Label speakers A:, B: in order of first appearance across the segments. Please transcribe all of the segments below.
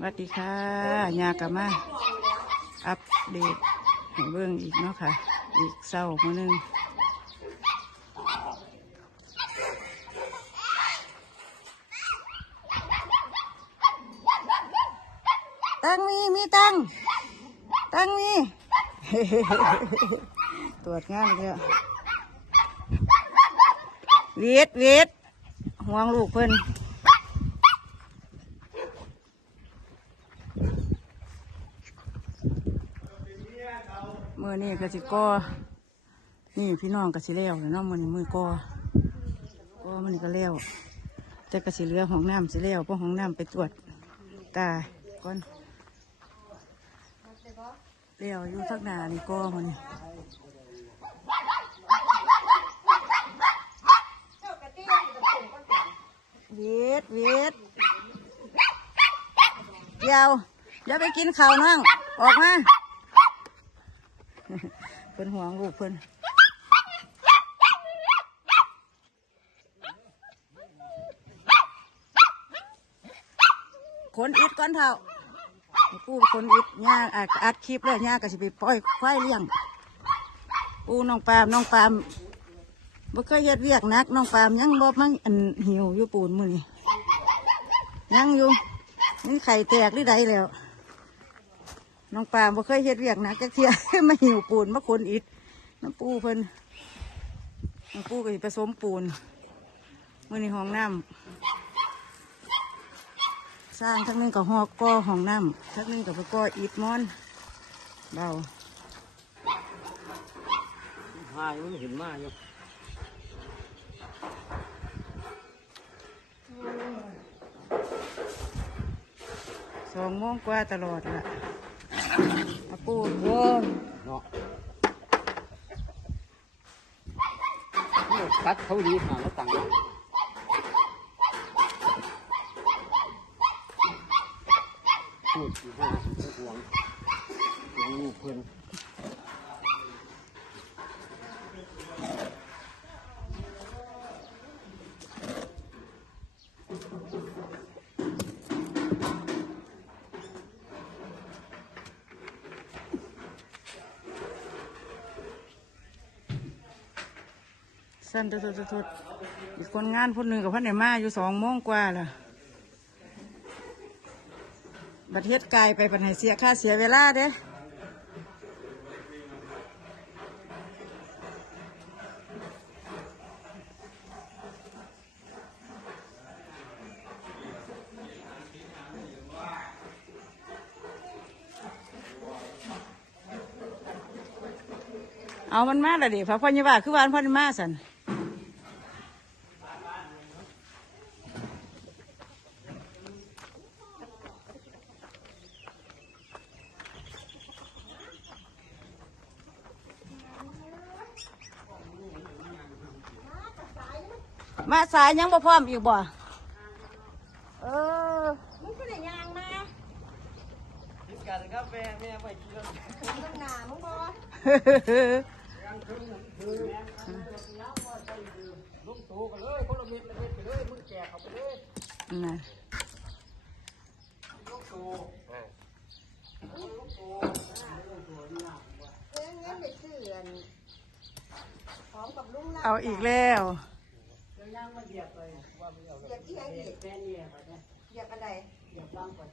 A: สวัสดีค่ะยากลับมาอัปเดตให้เบิ่งอีกเนาะค่ะ อีกเศร้ามื้อหนึงตังมีมีตังตังมีตรวจงานอีกแล้วเวทเวทห่วงลูกเพิ่น มื่อนี่ก็สิก็นี่พี่น้องก็สิเลี้ยวเนาะมือนี้มือก็ก็มันก็เลี้ยวแต่ก็สิเหลือห้องน้ำสิเลี้ยวเพราะห้องน้ำไปตรวจตาก่อนเลี้ยวอยู่ทักหนานี่ก็มันนี่เวทเวทเดี๋ยวอย่าไปกินข้าวนั่งออกมา เพิ่นห่วงลูกเพิ่นขนอิดก้อนเท่าปูขนอิดย่าอัดอัดคลิปเลยย่าก็สิไปปล่อยควายเลี้ยงปูน้องปามน้องปามบ่เคยเฮ็ดเวียกนักน้องปามยังบ่มันอันหิวอยู่ปูนมือนี่ยังอยู่นี่ไข่แตกหรือใดแล้ว น้องปามบ่เคยเฮ็ดเวียกหนักจักเที่ย มาหิวปูนมาขนอิดน้ำปูเพิ่นน้ำปูก็สิผสมปูนมื้อนี้ห้องน้ำสร้างทั้งนึงก็หอกก่อห้องน้ำทั้งนึงก็ไปก่ออิฐมอนเบา
B: หายมันเห็นมาอยู่
A: สองโมงกว่าตลอดละอาปูโยน
B: เนาะ นี่ตัดเขาดีหาแล้วตังค์พู สั้น
A: ทดทดอีกคนงานคนหนึ่งกับพันในมาอยู่สองโมงกว่าล่ะบัดเทศกายไปปัญหาเสียค่าเสียเวลาเด้เอามันมาละดิพระพ่อยี่ว่าคือวานพ่อมาสัน มาสายยังบ่พร้อมอีกบ่ เออ
C: มึงก็ได้ยางมา
B: กินกันกาแฟแม่ไปกินแล้ว
C: ตั้งหนามึงบอ
B: ลูกโตกันเลยคนละเม็ดละเม็ดไปเลยมึงแจกเขาไปเลย
A: น่ะ
B: ลูกโต
C: เพื่อนเงินไปซื้ออันของกับลุงนะ
A: เอาอีกแล้ว
C: เหยียบไปเหยียบที่ไหนอีกเหยียบอะไรเหยียบร่างก็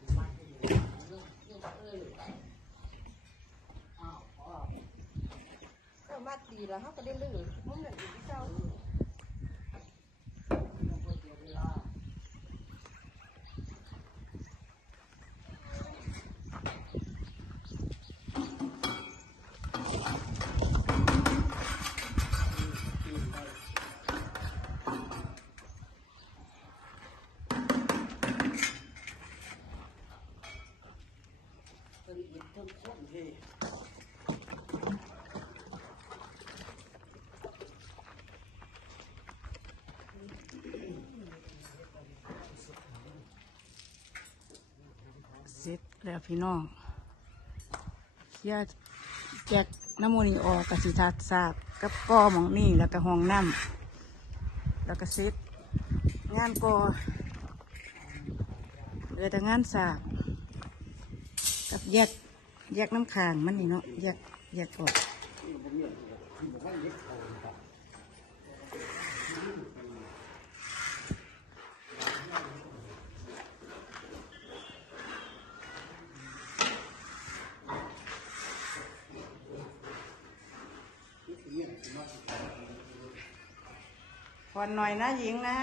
C: มาตีแล้วเขาก็ได้ลื้อมึงนั่นอีกที่เจ้า
A: แล้วพี่น้องเสียแจกน้ำมูนีออกกสิทัดสากกับก้อมองนี่แล้วก็ห้องน้ำแล้วก็เสร็จงานกอเหลือแต่งานสากกับแยกแยกน้ำคางมันนี่เนาะแยกแยกออก ผ่อนหน่อยนะหญิงนะ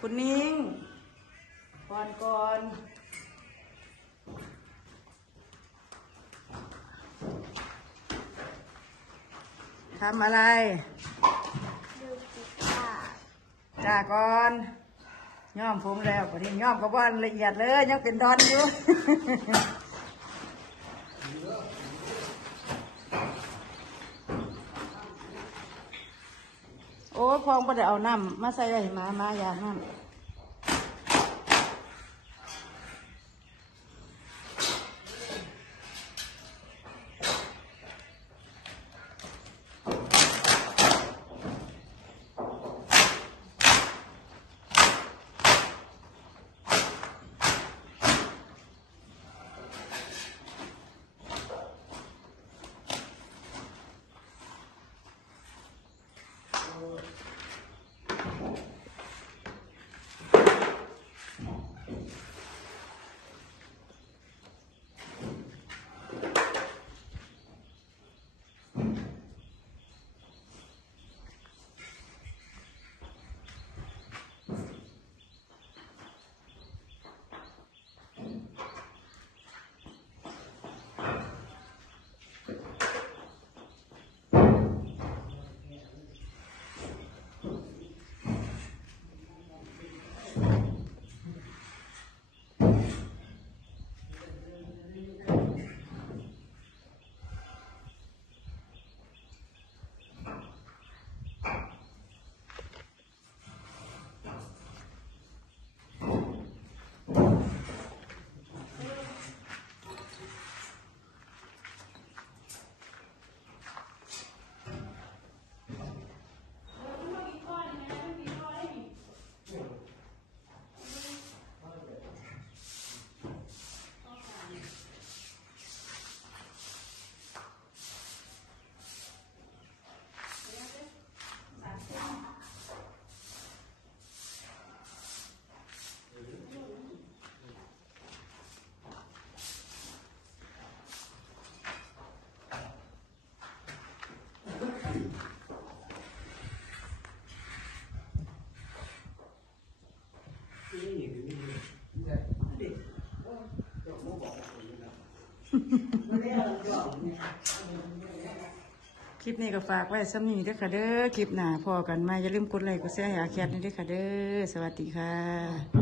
A: คุณนิ้งผ่อนก่อนทำอะไร
C: ดูสิค่ะ
A: จ่าก่อน ย่อมผมแล้ววันนี้ย่อมก็ว่าละเอียดเลยยังเป็นดอนอยู่ คลองประเดี๋ยวเอาน้ำมาใส่ไว้ให้หมามาอยาน้ำ คลิปนี้ก็ฝากไว้ซ้ำนี้เด้วยค่ะเด้อ คลิปหนาพอกันมาอย่าลืมกดไลค์กดแชร์ให้อาแคทนี่ด้วยค่ะเด้อ สวัสดีค่ะ